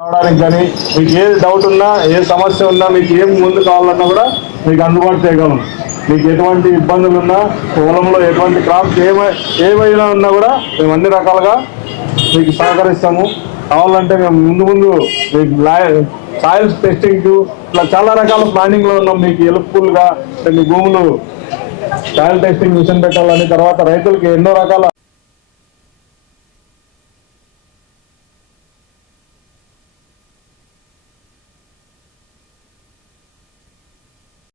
రావడానికి కానీ మీకు ఏ డౌట్ ఉన్నా ఏ సమస్య ఉన్నా మీకు ఏం ముందు కావాలన్నా కూడా మీకు అందుబాటు చేయగలం. మీకు ఎటువంటి ఇబ్బందులు ఉన్నా పొలంలో ఎటువంటి క్రాప్స్ ఏమైనా ఉన్నా కూడా మేము అన్ని రకాలుగా మీకు సహకరిస్తాము. కావాలంటే మేము ముందు మీకు సాయిల్స్ టెస్టింగ్ ఇట్లా చాలా రకాల ప్లానింగ్లో ఉన్నాం. మీకు హెల్ప్ఫుల్గా మీ భూములు సాయిల్ టెస్టింగ్ మిషన్ పెట్టాలని, తర్వాత రైతులకి ఎన్నో రకాల